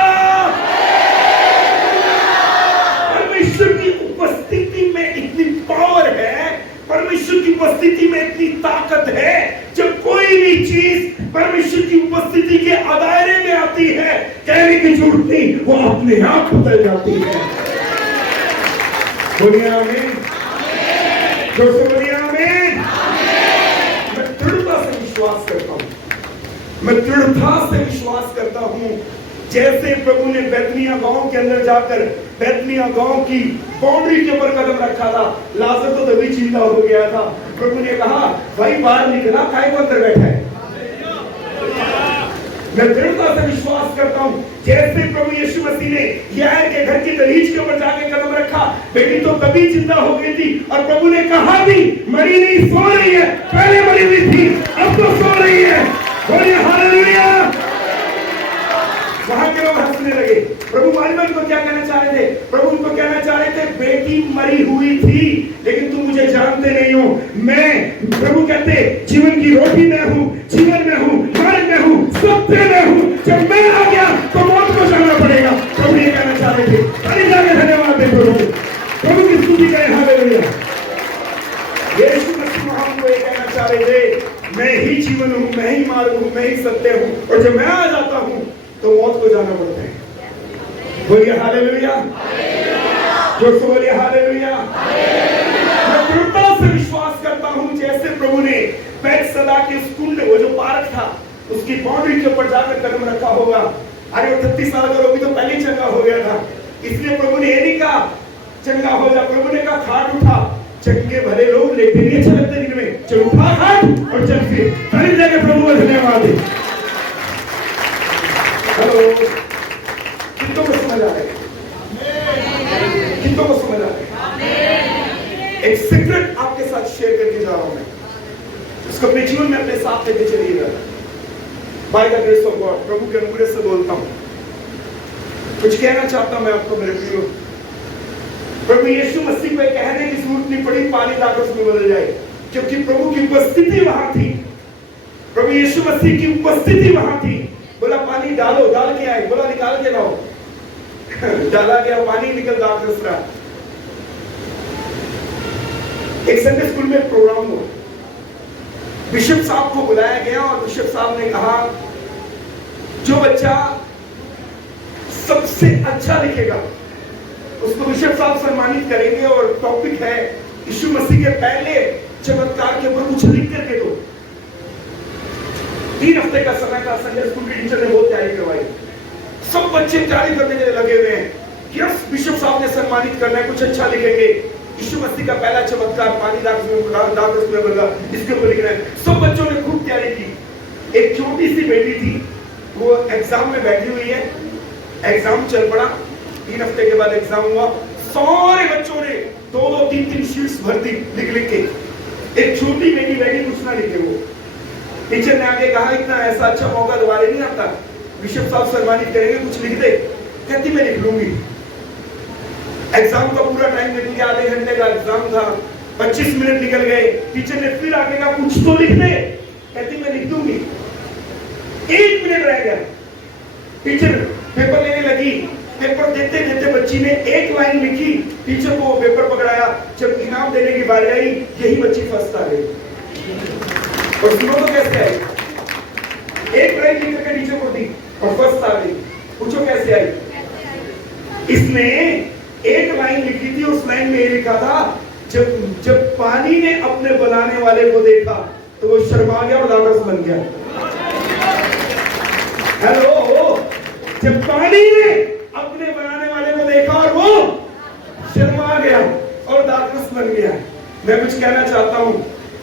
परमेश्वर की उपस्थिति में इतनी पावर है, परमेश्वर की उपस्थिति में इतनी ताकत है, जब कोई भी चीज परमेश्वर की उपस्थिति के दायरे में आती है, कहने की जरूरत नहीं, वो अपने आप बदल जाती है। बोलिए आमीन। जोर से बोलिए आमीन। मैं दृढ़ता से विश्वास करता हूं, मैं दृढ़ता से विश्वास करता हूं, जैसे प्रभु ने बैतनिया गांव के अंदर जाकर बैतनिया गांव की बाउंड्री के ऊपर कदम रखा था, लाजर तो तभी जिंदा हो गया था। प्रभु ने कहा भाई बाहर निकला, काय को अंदर बैठा है? मैं दृढ़ता से विश्वास करता हूं, जैसे प्रभु यीशु मसीह ने याईर के घर की दहलीज के ऊपर जाके कदम रखा, बेटी तो कभी जिंदा हो गई थी, और प्रभु ने कहा भी मरी नहीं, सो रही है। पहले मरी हुई थी, अब तो सो रही है। बोलिए हालेलुया। वहां के लोग हंसने लगे। प्रभु मालूम है उनको क्या कहना चाह रहे थे? प्रभु उनको कहना चाह रहे थे बेटी मरी हुई थी, लेकिन तुम मुझे जानते नहीं हो। मैं, प्रभु कहते, जीवन की रोटी मैं हूं, जीवन में हूं, मार्ग में हूं, सत्य में हूं। जब मैं आ गया तो मौत को जाना पड़ेगा। प्रभु ये कहना चाह रहे थे। ताली बजाके धन्यवाद दें प्रभु। प्रभु की स्तुति करें हालेलुया। यीशु मसीह हमको ये कहना चाह रहे थे, मैं ही जीवन हूं, मैं ही मार्ग हूं, मैं ही सत्य हूं, और जब मैं आ जाता हूं तो मौत को जाना पड़ता है। बोलिए हालेलुया। जोर से बोलिए हालेलुया। मैं दृढ़ता से विश्वास करता हूं, जैसे प्रभु ने बैतसैदा के उस कुंड, वो जो पार्क था, उसकी बाउंड्री के ऊपर जाकर कदम रखा होगा। अरे वो 38 साल का रोगी तो पहले ही चंगा हो गया था, इसलिए प्रभु ने ये नहीं कहा चंगा हो जा, प्रभु ने कहा खाट उठा। चंगे भले लोग लेटे नहीं अच्छे लगते दिन में, चल उठा खाट और चल फिर। ताली बजा के प्रभु को धन्यवाद दे। हेलो, कितनों को समझ आ रहा है? कितनों को समझ आ रहा है? एक सीक्रेट आपके साथ शेयर करके जा रहा हूं मैं। उसको अपने जीवन में अपने साथ लेके चलिएगा। By the grace of God, प्रभु के अनुग्रह से बोलता हूं, कुछ कहना चाहता हूं मैं आपको मेरे प्रियो। प्रभु यीशु मसीह को कहने की जरूरत नहीं पड़ी पानी द्राक्षरस में बदल जाए, क्योंकि प्रभु की उपस्थिति वहां थी। प्रभु यीशु मसीह की उपस्थिति वहां थी। बोला पानी डालो, डाल के आए, बोला निकाल के लाओ डाला गया, पानी निकल द्राक्षरस रहा। एक संडे स्कूल में प्रोग्राम हुआ, बिशप साहब को बुलाया गया और बिशप साहब ने कहा जो बच्चा सबसे अच्छा लिखेगा उसको बिशप साहब सम्मानित करेंगे, और टॉपिक है यीशु मसीह के पहले चमत्कार के ऊपर कुछ लिख करके दो। 3 हफ्ते का समय था, संडे स्कूल के टीचर ने बहुत तैयारी करवाई, सब बच्चे तैयारी करने के लिए लगे हुए हैं। यस, बिशप साहब ने सम्मानित करना है, कुछ अच्छा लिखेंगे, यीशु मसीह का पहला चमत्कार पानी द्राक्षरस में बदला, इसके ऊपर लिखना है। सब बच्चों ने खूब तैयारी की। एक छोटी सी बेटी थी, वो एग्जाम में बैठी हुई है, एग्जाम चल पड़ा, 3 हफ्ते के बाद एग्जाम हुआ, सारे बच्चों ने 2-2, 3-3 शीट्स भर दी लिख के। एक छोटी बेटी बैठी, कुछ ना लिखे। वो टीचर ने आगे कहा इतना ऐसा अच्छा मौका दोबारा नहीं आता, बिशप साहब सम्मानित करेंगे, कुछ लिख दे। कहती मैं लिख लूंगी। एग्जाम का पूरा टाइम निकल गया, आधे घंटे का एग्जाम था, 25 मिनट निकल गए। टीचर ने फिर आगे कहा कुछ तो लिख दे। कहती मैं लिख दूंगी। 1 मिनट रह गया, टीचर पेपर लेने लगी। पेपर देते देते बच्ची ने 1 लाइन लिखी, टीचर को पेपर पकड़ाया। जब इनाम देने की बारी आई, यही बच्ची फर्स्ट आ गई। और सुनो तो कैसे आई, 1 लाइन लिख करके टीचर को दी और फर्स्ट आ गई। पूछो कैसे आई? इसने 1 लाइन लिखी थी, उस लाइन में ये लिखा था जब पानी ने अपने बनाने वाले को देखा तो वो शर्मा गया और द्राक्षरस बन गया। हेलो, जब पानी ने अपने बनाने वाले को देखा और वो शर्मा गया और द्राक्षरस बन गया। मैं कुछ कहना चाहता हूं,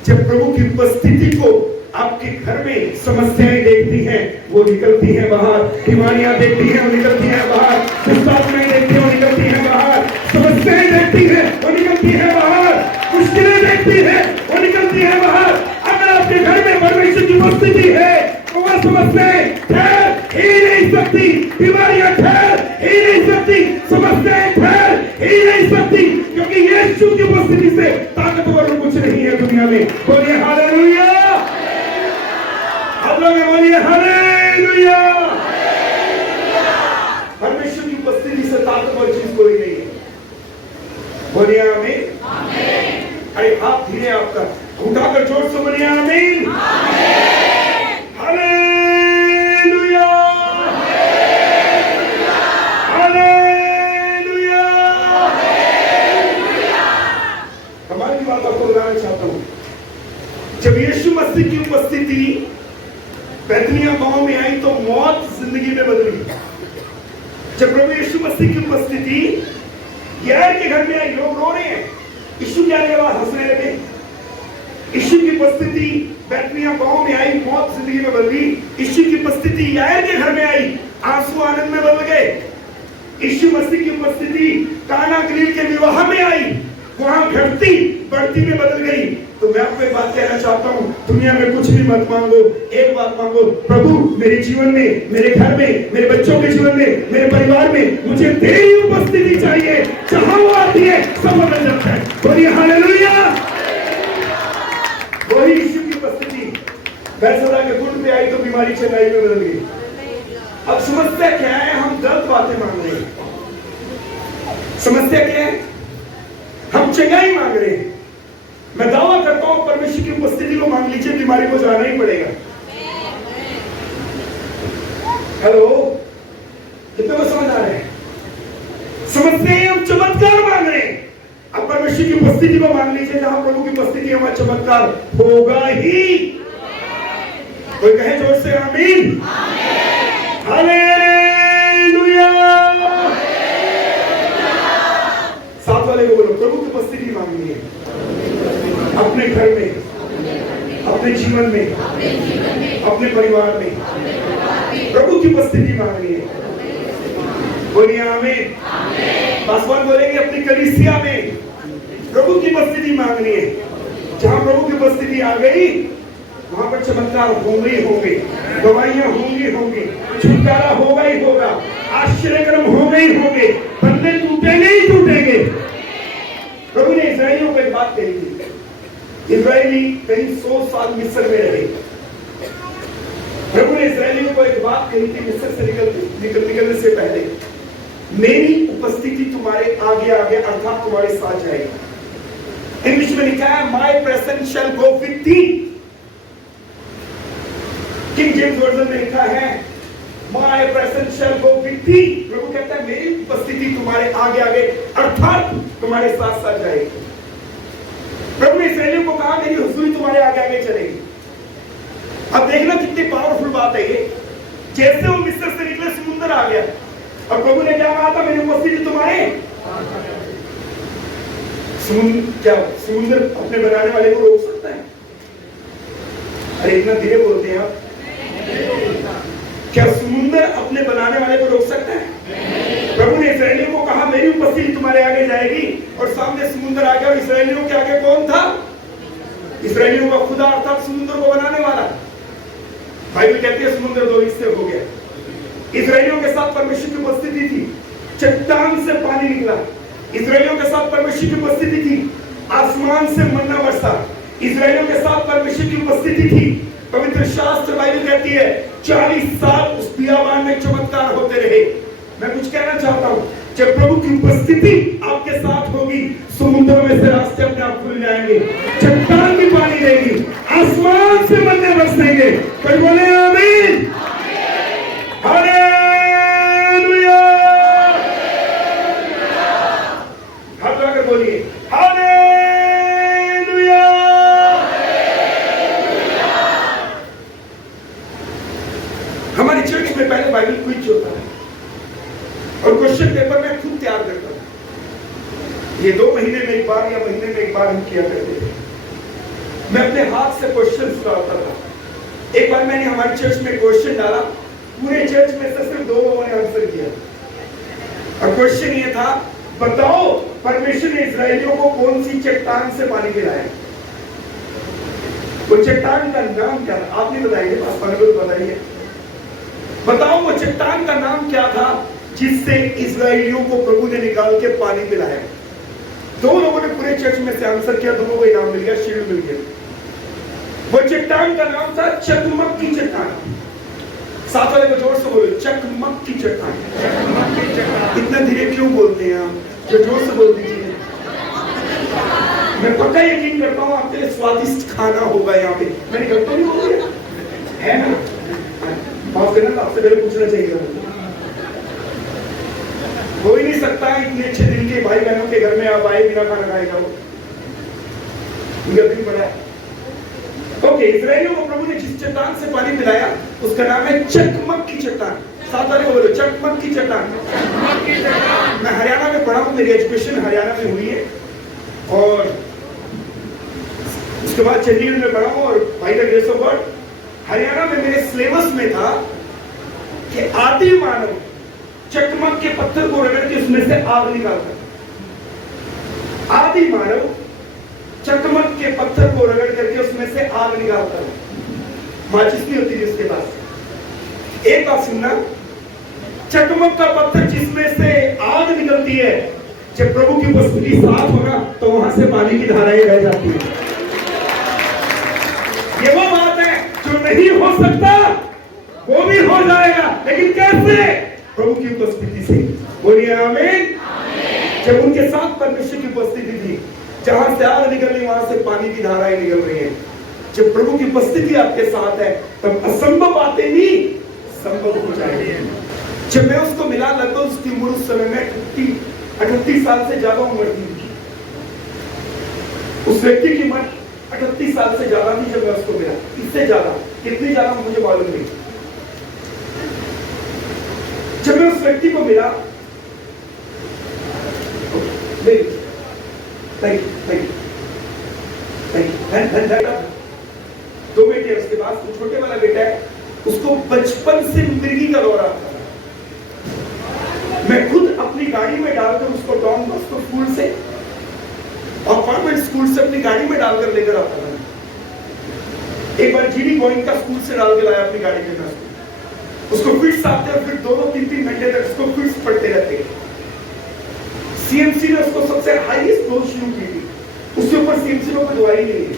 जब प्रभु की उपस्थिति को आपके घर में समस्याएं देखती हैं, वो निकलती हैं बाहर। बीमारियां देखती हैं, वो निकलती हैं बाहर। दुष्टात्माएं देखती हैं, वो निकलती हैं बाहर। समस्याएं देखती हैं, वो निकलती हैं बाहर। मुश्किलें देखती हैं, वो निकलती हैं बाहर। अगर आपके घर में परमेश्वर की उपस्थिति है तो वह समस्याएं ठहर ही नहीं सकती, बीमारियां ठहर ही नहीं सकती, समस्याएं ठहर ही नहीं सकती, क्योंकि यीशु की उपस्थिति से ताकतवर कुछ नहीं है दुनिया में। बोलिए हालेलुया, आप लोग बोलिए हालेलुया। परमेश्वर की उपस्थिति से ताकतवर चीज कोई नहीं है। बोलिए आमीन। अरे हाथ धीरे आपका उठाकर जोर से बोलिए आमीन। Hallelujah, hallelujah. कमाल की बात आपको बताना चाहता हूं, जब यीशु मसीह की उपस्थिति बैतनिया गांव में आई तो मौत जिंदगी में बदली। जब प्रभु यीशु मसीह की उपस्थिति यार के घर में आई, लोग रो रहे हैं, यीशु के आने के बाद हंसने लगे। यीशु की उपस्थिति बैतनिया गांव में आई, मौत जिंदगी में बदली। यीशु की उपस्थिति यार के घर में आई, आंसू आनंद में बदल गए। यीशु मसीह की उपस्थिति काना गलील के विवाह में आई, वहां घटती बढ़ती में बदल गई। तो मैं आपको एक बात कहना चाहता हूं, दुनिया में कुछ भी मत मांगो, एक बात मांगो, प्रभु मेरे जीवन में, मेरे घर में, मेरे बच्चों के जीवन में, मेरे परिवार में मुझे तेरी उपस्थिति चाहिए। जहां वो आती है सब बदल जाता है। बोलिए हालेलुया। वही यीशु की उपस्थिति बैतसैदा के कुंड पे आई तो बीमारी चंगाई में बदल गई। अब समस्या क्या है? हम गलत बातें मांग रहे हैं। समस्या क्या है? हम चंगाई मांग रहे हैं। मैं दावा करता हूं परमेश्वर की उपस्थिति को मांग लीजिए, बीमारी को जाना ही पड़ेगा। हेलो, कितने को समझ आ रहे हैं? समस्याएं हम चमत्कार मांग रहे हैं। अब परमेश्वर की उपस्थिति को मांग लीजिए, जहां प्रभु की उपस्थिति है वहां चमत्कार होगा ही। कोई कहे जोर से आमीन। हालेलुया। साथ वाले को बोलो, प्रभु की उपस्थिति मांगनी है अपने घर में, अपने जीवन में, अपने परिवार में। प्रभु की उपस्थिति मांगनी है। बोलिए आमीन। पासवान बोलेंगे अपनी कलीसिया में प्रभु की उपस्थिति मांगनी है। जहां प्रभु की उपस्थिति आ गई वहां पर चमत्कार होंगे ही होंगे, दवाइयां होंगी, छुटकारा होगा ही होगा, आश्चर्यक्रम होंगे ही होंगे, बंधन टूटेंगे ही टूटेंगे। प्रभु ने इस्राएलियों को एक बात कही थी। इस्राएली कहीं 100 साल मिस्र में रहे। प्रभु ने इस्राएलियों को एक बात कही थी मिस्र से निकलने से पहले, मेरी उपस्थिति तुम्हारे आगे आगे अर्थात तुम्हारे साथ जाएगी। इंग्लिश में लिखा है my presence shall go with thee. King James version में लिखा है my presence shall go with thee. प्रभु कहता है मेरी उपस्थिति तुम्हारे आगे आगे अर्थात तुम्हारे साथ साथ जाएगी। प्रभु ने इस्राएलियों को कहा मेरी हुजूरी तुम्हारे आगे आगे चलेगी। अब देखना कितनी पावरफुल बात है ये। जैसे वो मिस्र से निकले समुद्र आ गया और प्रभु ने क्या कहा था मेरी उपस्थिति तुम्हारे समुद्र अपने बनाने वाले को रोक सकता है? अरे इतना धीरे बोलते हैं आप। क्या समुद्र अपने बनाने वाले को रोक सकता है? प्रभु ने इस्राएलियों को कहा मेरी उपस्थिति तुम्हारे आगे जाएगी और सामने समुद्र आ गया और इस्राएलियों के आगे कौन था? इस्राएलियों का खुदा अर्थात समुद्र को बनाने वाला। बाइबल कहती है समुद्र दो हिस्से हो गया। इस्राएलियों के साथ परमेश्वर की उपस्थिति थी, चट्टान से पानी निकला। इस्राएलियों के साथ परमेश्वर की उपस्थिति थी, आसमान से मन्ना बरसा। इस्राएलियों के साथ परमेश्वर की उपस्थिति थी। पवित्र शास्त्र बाइबल कहती है 40 साल उस बियाबान में चमत्कार होते रहे। मैं कुछ कहना चाहता हूं, जब प्रभु की उपस्थिति आपके साथ होगी समुद्रों में से रास्ते अपने आप खुल जाएंगे, चट्टान भी पानी देगी, आसमान से मन्ने बरसेंगे। कोई बोले आमीन। हालेलुया। हाथ लगाकर बोलिए हालेलुया। हमारी चर्च में पहले बाइबल क्विज होता है और क्वेश्चन पेपर मैं खुद तैयार करता हूं। ये 2 महीने में एक बार या महीने में एक बार हम किया करते थे। मैं अपने हाथ से क्वेश्चन डालता था। एक बार मैंने हमारी चर्च में क्वेश्चन डाला, पूरे चर्च में से सिर्फ 2 लोगों ने आंसर किया और क्वेश्चन ये था बताओ परमेश्वर ने इस्राएलियों को कौन सी चट्टान से पानी पिलाया? वो चट्टान का नाम क्या था? आप नहीं बताएंगे, बताइए। बताओ वो चट्टान का नाम क्या था जिससे इस्राएलियों को प्रभु ने निकाल के पानी पिलाया? 2 लोगों ने पूरे चर्च में से आंसर किया, दोनों को इनाम मिल गया, शील्ड मिल गया। वो चट्टान का नाम था चकमक की चट्टान। साथ वाले को जोर से बोलो चकमक की चट्टान। इतना धीरे क्यों बोलते हैं आप? जो जोर से बोल दीजिए। मैं पक्का यकीन करता हूँ आपके लिए स्वादिष्ट खाना होगा यहाँ पे। मैंने गलत नहीं बोल दिया है ना? माफ करना, आपसे पहले पूछना चाहिए। हो ही नहीं सकता इतने अच्छे दिन के भाई बहनों के घर में आप आए बिना खाना खाए जाओ। दिन पड़ा है। ओके, इस्राएलियों को प्रभु ने जिस चट्टान से पानी पिलाया उसका नाम है चकमक की चट्टान। साथ वाले को बोलो चकमक की चट्टान। मैं हरियाणा में पढ़ा हूँ, मेरी एजुकेशन हरियाणा में हुई है और उसके बाद चंडीगढ़ में पढ़ा हूँ और bye the grace of God Haryana में मेरे सिलेबस में था कि आदि मानव चकमक के पत्थर को रगड़ के उसमें से आग निकालता। आदि मानव चकमक के पत्थर को रगड़ करके उसमें से आग निकालता है। माचिस नहीं होती जिसके पास। एक बात सुनना, चकमक का पत्थर जिसमें से आग निकलती है, जब प्रभु की उपस्थिति साथ होना तो वहां से पानी की धाराएं बह जाती है। ये वो बात है जो नहीं हो सकता वो भी हो जाएगा, लेकिन कैसे? प्रभु की उपस्थिति से। बोलिए आमीन। जब उनके साथ परमेश्वर की उपस्थिति थी, जहां से आग निकल रही वहां से पानी की धाराएं निकल रही हैं। जब प्रभु की उपस्थिति आपके साथ है तब असंभव बातें भी संभव हो जाएगी। जब मैं उसको मिला लगभग उसकी उम्र उस समय में 38 साल से ज्यादा उम्र थी। उस व्यक्ति की उम्र 38 साल से ज्यादा थी जब मैं उसको मिला। इससे ज्यादा, कितनी ज्यादा मुझे मालूम नहीं। जब मैं उस व्यक्ति को मिला, दो बेटे हैं उसके पास। वो छोटे वाला बेटा है, उसको बचपन से मिर्गी का दौरा था। मैं खुद अपनी गाड़ी में डालकर उसको डॉन बॉस्को स्कूल से और कॉन्वेंट स्कूल से अपनी गाड़ी में डालकर लेकर आता था। एक बार जीडी गोइंका स्कूल से डाल के लाया अपनी गाड़ी के साथ, उसको फिट्स आते हैं, फिर 2-3 घंटे तक उसको फिट्स पड़ते रहते हैं। सीएमसी ने उसको सबसे हाईएस्ट डोज शुरू की थी, उसके ऊपर सीएमसी में कोई दवाई नहीं है,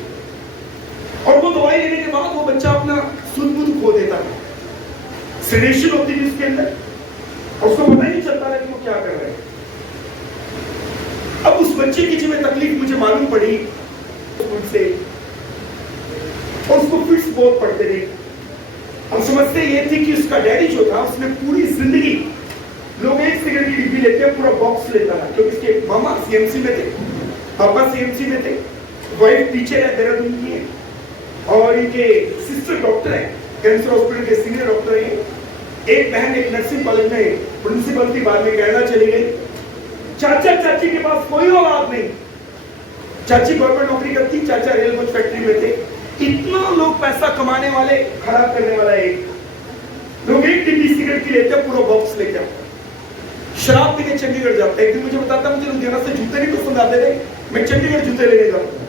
और वो दवाई लेने के बाद वो बच्चा अपना सुध-बुध खो देता है, सेडेशन होती थी उसके अंदर, और उसको पता ही नहीं चलता है कि वो क्या कर रहा है। अब उस बच्चे की जो तकलीफ मुझे मालूम पड़ी उनसे, और उसको फिट्स बहुत पड़ते थे। हम समझते ये थी कि उसका डैडी जो था उसने पूरी जिंदगी, लोग एक सिगरेट की डिब्बी लेते हैं, पूरा बॉक्स लेता था, क्योंकि इसके मामा सीएमसी में थे, पापा सीएमसी में थे, वाइफ टीचर है, देहरादून की है, और इनके सिस्टर डॉक्टर है, कैंसर हॉस्पिटल के सीनियर डॉक्टर है। एक बहन एक नर्सिंग कॉलेज में प्रिंसिपल थी, बाद में कनाडा चली गई। चाचा चाची के पास कोई औलाद नहीं, चाची गवर्नमेंट नौकरी करती, चाचा रेल कोच फैक्ट्री में थे। इतना लोग पैसा कमाने वाले, खराब करने वाला एक, लोग एक डिब्बी सिगरेट की लेते हैं, पूरा बॉक्स लेके आते, शराब पीने चंडीगढ़ जाते हैं। एक दिन मुझे बताता, मुझे लुधियाना से जूते नहीं पसंद आते थे, मैं चंडीगढ़ जूते लेने जाता था।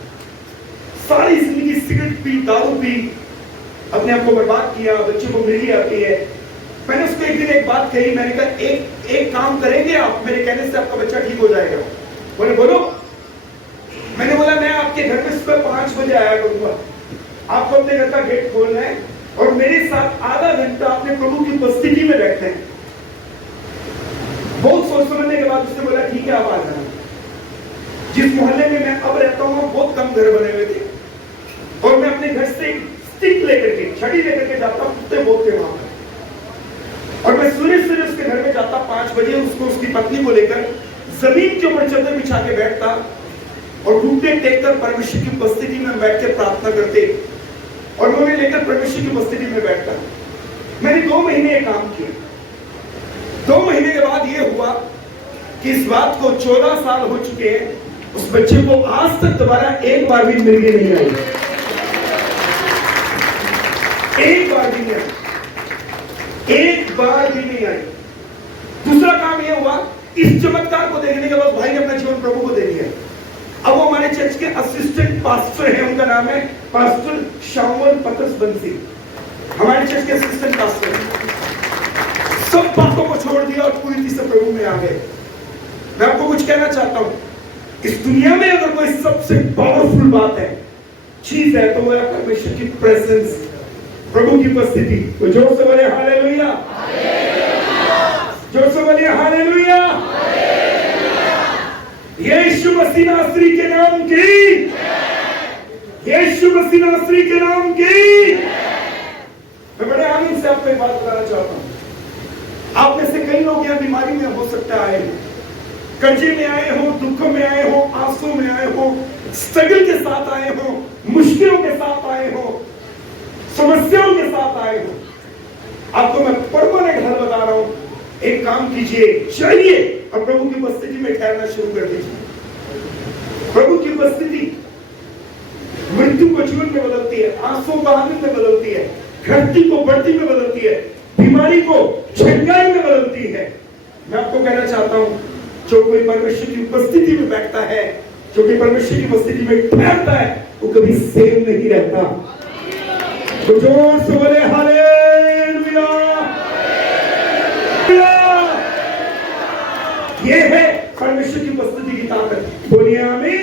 सारी जिंदगी सिगरेट पी, दारू पी, अपने आप को बर्बाद किया, बच्चे को मिली आती है। मैंने उसको एक दिन एक बात कही, मैंने कहा एक काम करेंगे आप, मेरे कहने से आपका बच्चा ठीक हो जाएगा। बोले बोलो। मैंने बोला मैं आपके घर में सुबह 5 बजे आया करूंगा, आपको अपने घर का गेट खोलना है और मेरे साथ आधा घंटा अपने प्रभु की उपस्थिति में बैठना है। बहुत सोच समझने के बाद उसने बोला ठीक है आप आ जाना। जिस मोहल्ले में मैं अब रहता हूँ बहुत कम घर बने हुए थे, और मैं अपने घर से स्टिक लेकर के, छड़ी लेकर के जाता, कुत्ते बहुत थे वहां पर, और मैं सूर्य उसके घर में जाता 5 बजे, उसको उसकी पत्नी को लेकर जमीन के ऊपर चादर बिछा के बैठता, और घुटने टेककर परमेश्वर की उपस्थिति में बैठ के प्रार्थना करते, और मैं उन्हें लेकर परमेश्वर की उपस्थिति में बैठता। मैंने 2 महीने काम किया। 2 महीने के बाद यह हुआ कि इस बात को 14 साल हो चुके हैं, उस बच्चे को आज तक दोबारा एक बार भी मिलने नहीं आई, एक बार भी नहीं आई, एक बार भी नहीं आई। दूसरा काम यह हुआ, इस चमत्कार को देखने के बाद भाई ने अपना जीवन प्रभु को दे दिया। अब वो हमारे चर्च के असिस्टेंट पास्टर हैं, उनका नाम है पास्टर शामुएल पतरस बंसी, हमारे चर्च के असिस्टेंट पास्टर हैं। सब बातों को छोड़ दिया और पूरी तरह से प्रभु में आ गए। मैं आपको कुछ कहना चाहता हूं, इस दुनिया में अगर कोई सबसे पावरफुल बात है, चीज है, तो वो है परमेश्वर की प्रेजेंस, प्रभु की उपस्थिति। तो जोर से बोले हालेलुया, जोर से बोले हालेलुया। यीशु मसीह नासरी के नाम की, यीशु मसीह नासरी के नाम की। मैं बड़े आनंद से आपको एक बात बताना चाहता हूं। आप में से कई लोग यहाँ बीमारी में हो सकता है, कर्जे में आए हो, दुखों में आए हो, आंसू में आए हो, स्ट्रगल के साथ आए हो, मुश्किलों के साथ आए हो, समस्याओं के साथ आए हो। आपको मैं परमानेंट हल बता रहा हूं, एक काम कीजिए, चलिए और प्रभु की उपस्थिति में ठहरना शुरू कर दीजिए। प्रभु की उपस्थिति मृत्यु को जीवन में बदलती है, आंसू को आनंद में बदलती है, घटती को बढ़ती में बदलती है, बीमारी को चंगाई में बदलती है। मैं आपको कहना चाहता हूं, जो कोई परमेश्वर की उपस्थिति में बैठता है, जो कोई परमेश्वर की उपस्थिति में ठहरता है, वो कभी सेम नहीं रहता। तो जोर से बोले हालेलुया। ये है परमेश्वर की उपस्थिति की ताकत। बोलिए आमीन,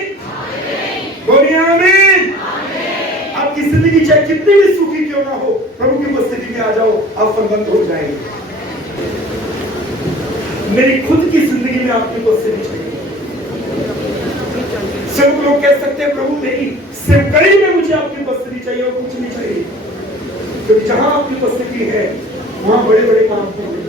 बोलिए आमीन। आपकी जिंदगी चाहे कितनी भी सुखी क्यों ना हो, प्रभु की उपस्थिति में आ जाओ, आप संबंध हो जाएंगे। मेरी खुद की जिंदगी में आपकी उपस्थिति चाहिए। सब लोग कह सकते हैं प्रभु मेरी सेवकाई में मुझे आपकी उपस्थिति चाहिए और कुछ नहीं चाहिए, क्योंकि जहां आपकी उपस्थिति है वहां बड़े बड़े काम होंगे।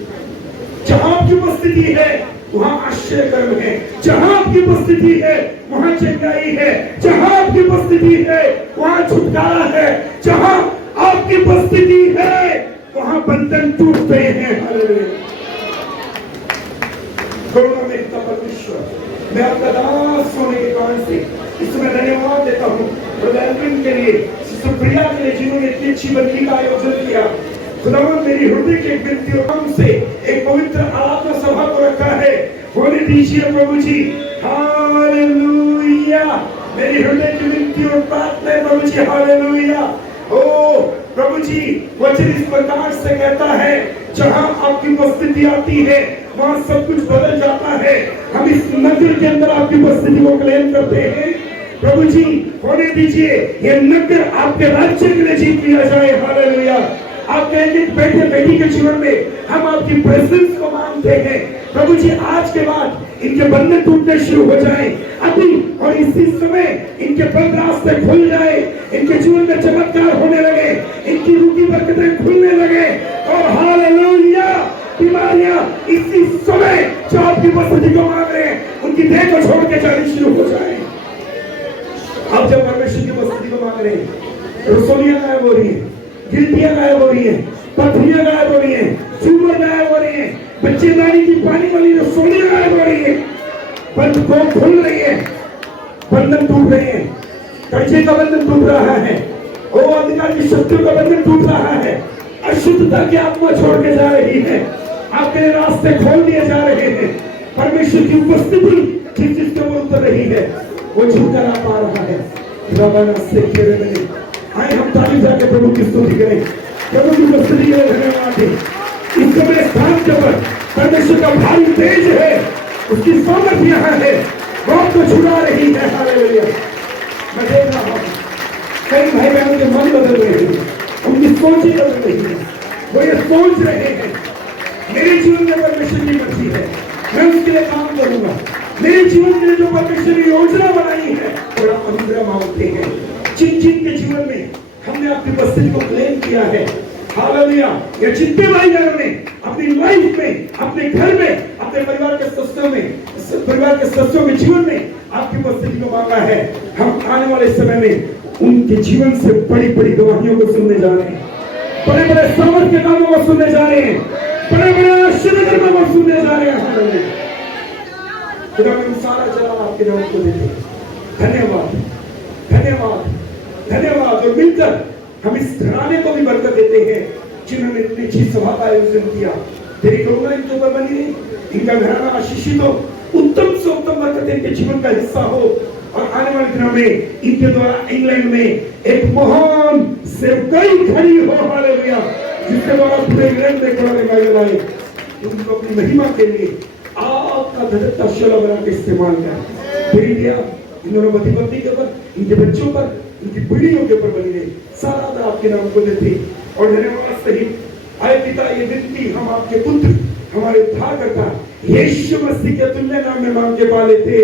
जहां आपकी उपस्थिति है वहां आश्चर्य कर्म है। जहां आपकी उपस्थिति है वहां चंगाई है। जहां आपकी उपस्थिति है वहां छुटकारा है। जहां आपकी उपस्थिति है वहां बंधन टूटते हैं। हालेलुया। करुणामयता परमेश्वर, मैं आपका दास होने के कारण से इसमें धन्यवाद देता हूँ के लिए, सुप्रिया के लिए जिन्होंने इतनी अच्छी बंदी का आयोजन किया। खुदावंद मेरी हृदय के विनती और काम से एक पवित्र आराधना सभा को रखा है, होने दीजिए प्रभु जी। हालेलुया। मेरी हृदय की विनती और प्रार्थना है प्रभु जी, हालेलुया। ओ प्रभु जी, वचन इस प्रकार से कहता है, जहां आपकी उपस्थिति आती है वहां सब कुछ बदल जाता है। हम इस नगर के अंदर आपकी उपस्थिति को क्लेम करते हैं। प्रभु जी, होने दीजिए ये नगर आपके राज्य के लिए जीत लिया जाए। हालेलुया। आपके एक बेटे बेटी के जीवन में हम आपकी प्रेजेंस को मांगते हैं। प्रभु जी, आज के बाद इनके बंधन टूटने शुरू हो जाए अभी और इसी समय इनके बंद रास्ते खुल जाए, इनके जीवन में चमत्कार होने लगे, इनकी रुकी बरकतें खुलने लगे और हालेलुया, बीमारियां इसी समय जो आपकी उपस्थिति को मांग रहे हैं उनकी देह को छोड़ के जानी शुरू हो जाए। आप जब परमेश्वर की उपस्थिति को मांग रहे हैं, रसोलियां गायब हो रही है, गिल्टियां गायब हो रही है, पथरियां गायब हो रही है, ट्यूमर गायब हो रही है, बच्चेदानी की पानी वाली रसोलियां गायब हो रही है, बंद को खुल रही है, बंधन टूट रहे हैं, कर्जे का बंधन टूट रहा है, ओ अधिकार की शक्तियों का बंधन टूट रहा है, अशुद्धता की आत्मा छोड़ के जा रही है, आपके लिए रास्ते खोल दिए जा रहे हैं। परमेश्वर की उपस्थिति जिस जिसके ऊपर उतर रही है वो झुककर आ पा रहा है। रवाना से खेले में आए हम ताली जाके प्रभु की स्तुति करें, प्रभु की उपस्थिति के लिए धन्यवाद दें। इस समय स्थान के ऊपर परमेश्वर का भारी तेज है, उसकी सामर्थ यहाँ है, मौत को छुड़ा रही है। हालेलुया। मैं देख रहा हूँ कई भाई बहनों के मन बदल रहे हैं, उनकी सोचें बदल रही है, वो ये सोच रहे हैं मेरे जीवन में परमेश्वर की मर्जी है, मैं उसके लिए काम करूंगा। मेरे जीवन के लिए जो परमेश्वर ने योजना बनाई है बड़ा अनुग्रह मांगते हैं। जिन जिन के जीवन में हमने आपकी उपस्थिति को क्लेम किया है, हालेलुया, ये जितने भाई बहनों ने अपनी लाइफ में, अपने घर में, अपने परिवार के सदस्यों में, परिवार के सदस्यों के जीवन में आपकी उपस्थिति को मांगा है, हम आने वाले समय में उनके जीवन से बड़ी बड़ी गवाहियों को सुनने जा रहे हैं, बड़े बड़े सामर्थ के कामों को सुनने जा रहे हैं, बड़े बड़े आश्चर्य कर्मों को सुनने जा रहे हैं। हालेलुया। खुदा हम सारा जवाब आपके नाम को देते हैं। धन्यवाद, धन्यवाद, धन्यवाद। और मिलकर हम इस घराने को भी बरकत देते हैं जिन्होंने इतनी अच्छी सभा का आयोजन किया। तेरी करुणा इनके ऊपर बनी रही, इनका घराना आशीषित हो, उत्तम से उत्तम बरकत इनके जीवन का हिस्सा हो और आने वाले दिनों में इनके द्वारा इंग्लैंड में एक महान सेवकाई खड़ी हो। हालेलुया। जिसके द्वारा पूरे इंग्लैंड में बड़ा रिवाइवल आए, उनको अपनी महिमा के लिए आपका धड़कता शोला बना के इस्तेमाल किया। तेरी दया इन दोनों पति पत्नी के ऊपर, इनके बच्चों पर, इनकी पीढ़ियों के ऊपर बनी रहे। सारा आदर आपके नाम को देते और धन्यवाद सहित आए पिता, ये विनती हम आपके पुत्र, हमारे उद्धारकर्ता यीशु मसीह के तुल्य नाम में मांग के पा लेते।